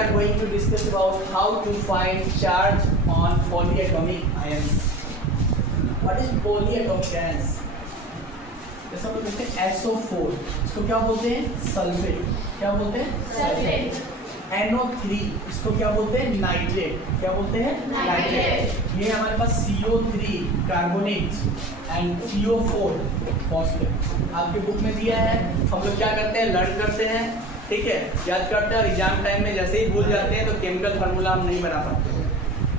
are going to discuss about how to find charge on polyatomic ions. What is polyatomic ions? जैसे हम लोग देखते हैं SO4, इसको क्या बोलते हैं? सल्फेट. क्या बोलते हैं? सल्फेट. NO3, इसको क्या बोलते हैं? नाइट्रेट. क्या बोलते हैं? नाइट्रेट. ये हमारे पास CO3 carbonate and CO4 phosphate. आपके बुक में दिया है. हम लोग क्या करते हैं? लर्न करते हैं, ठीक है, याद करते हैं, और एग्जाम टाइम में जैसे ही भूल जाते हैं तो केमिकल फार्मूला हम नहीं बना पाते.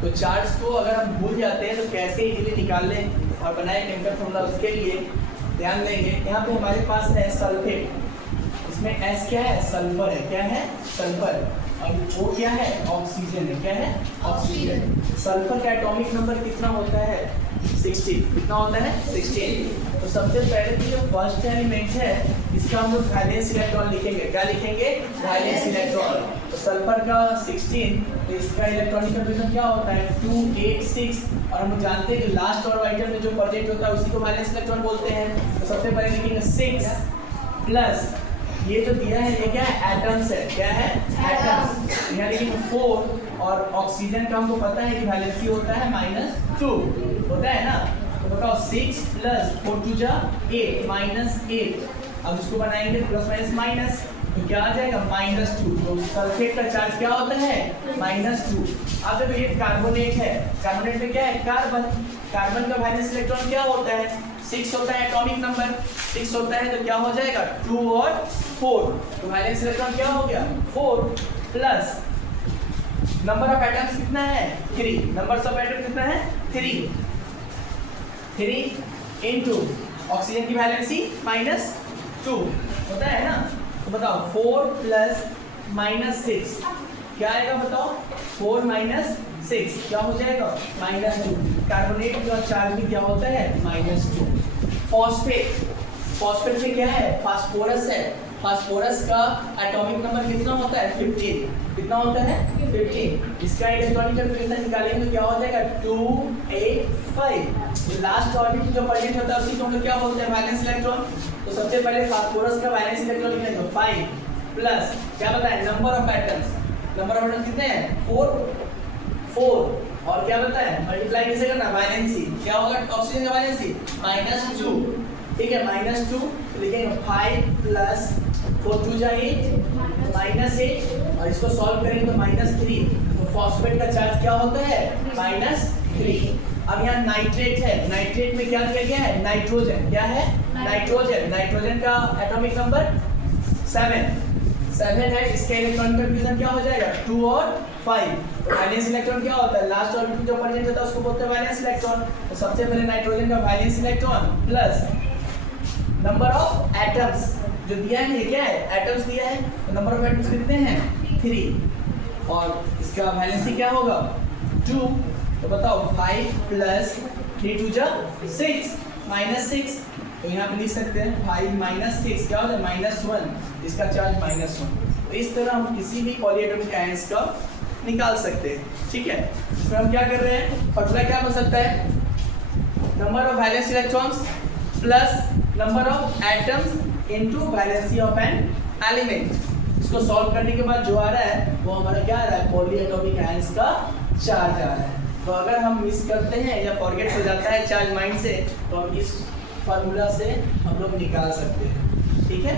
तो चार्ज को अगर हम भूल जाते हैं तो कैसे इजीली निकाल लें और बनाए केमिकल फार्मूला, उसके लिए ध्यान देंगे. यहाँ पे हमारे पास है सल्फेट. इसमें S क्या है? सल्फर है. क्या है? सल्फर. और O क्या है? ऑक्सीजन है. क्या है? ऑक्सीजन. सल्फर का एटॉमिक नंबर कितना होता है? 16. कितना होता है? 16. तो सबसे पहले तो जो फर्स्ट एलिमेंट है इसका हम लोग वैलेंस इलेक्ट्रॉन लिखेंगे. क्या लिखेंगे? Valence electron. तो सल्फर का 16, तो इसका इलेक्ट्रॉनिक कंफर्मेशन क्या होता है? 286. और हम लोग जानते हैं कि लास्ट ऑर्बिटल में जो प्रोजेक्ट होता है उसी को वैलेंस इलेक्ट्रॉन बोलते हैं. तो सबसे पहले लिखेंगे 6 प्लस ये जो दिया है ये क्या है? एटम्स है. क्या है? एटम्स. यहाँ लिखेंगे 4, और ऑक्सीजन का हमको पता है कि वैलेंसी होता है -2. होता है ना? तो बताओ 6 प्लस 4 2 जा 8 -8. अब इसको बनाएंगे प्लस माइनस माइनस, तो क्या आ जाएगा? -2. तो सल्फेट का चार्ज क्या होता है? -2. अब जब ये कार्बोनेट है, कार्बोनेट में क्या है? कार्बन. कार्बन का वैलेंस इलेक्ट्रॉन क्या होता है? 6 होता है एटॉमिक नंबर. 6 होता है तो क्या हो जाएगा? 2 और 4. तो वैलेंस इलेक्ट्रॉन क्या हो गया? 4 प्लस नंबर ऑफ एटम्स कितना है? 3. नंबर ऑफ एटम कितना है? 3 इनटू ऑक्सीजन की वैलेंसी -2 होता है ना? तो बताओ 4 प्लस -6 क्या आएगा? बताओ 4 -6 क्या हो जाएगा? -2. कार्बोनेट का चार्ज भी क्या होता है? -2. फॉस्फेट. फॉस्फेट में क्या है? फास्फोरस है. फास्फोरस का एटॉमिक नंबर कितना होता है? 15. कितना होता है? 15. इसका इलेक्ट्रॉनिक कंफर्मेशन निकालेंगे तो क्या हो जाएगा? 285. लास्ट ऑर्बिट जो प्रेजेंट होता है उसी को हम लोग क्या बोलते हैं? Valence electron. तो सबसे पहले फास्फोरस का वैलेंस इलेक्ट्रॉन लिखेंगे 5 प्लस क्या बताएं? Number of atoms. Number of atoms कितने हैं? 4. और क्या बताएं? मल्टीप्लाई कैसे करना? वैलेंसी. क्या होगा ऑक्सीजन का वैलेंसी? -2. ठीक है, -2. तो लिखेंगे 5 प्लस 4 2 जा 8 -8, और इसको सॉल्व करेंगे तो -3. तो फॉस्फेट का चार्ज क्या होता है? -3. अब यहाँ नाइट्रेट है. नाइट्रेट में क्या दिया गया है? नाइट्रोजन. क्या है? नाइट्रोजन. नाइट्रोजन का एटॉमिक नंबर 7 है. इसका इलेक्ट्रॉनिक कंफर्मेशन क्या हो जाएगा? 2 और 5. तो वैलेंस इलेक्ट्रॉन क्या होता है? लास्ट ऑर्बिटल जो प्रेजेंट होता है उसको बोलते हैं वैलेंस इलेक्ट्रॉन. तो सबसे पहले नाइट्रोजन का valence electron plus number of atoms जो दिया है, ये क्या है? एटम्स दिया है. तो नंबर ऑफ एटम्स कितने हैं? 3. और इसका वैलेंसी क्या होगा? 2. तो बताओ 5 प्लस 3 2 जा 6 -6. तो यहाँ पे लिख सकते हैं 5 -6 क्या होता है? -1. इसका चार्ज -1. तो इस तरह हम किसी भी पॉलीएटॉमिक आयंस का निकाल सकते हैं. ठीक है, इसमें हम क्या कर रहे हैं? फॉर्मूला क्या बन सकता है? Number of valence electrons plus number of atoms into valency of an element. इसको सॉल्व करने के बाद जो आ रहा है वो हमारा क्या आ रहा है? पॉलीएटॉमिक आयंस का चार्ज आ रहा है. तो अगर हम मिस करते हैं या फॉरगेट हो जाता है चार्ज माइंड से, तो हम इस फार्मूला से हम लोग निकाल सकते हैं. ठीक है.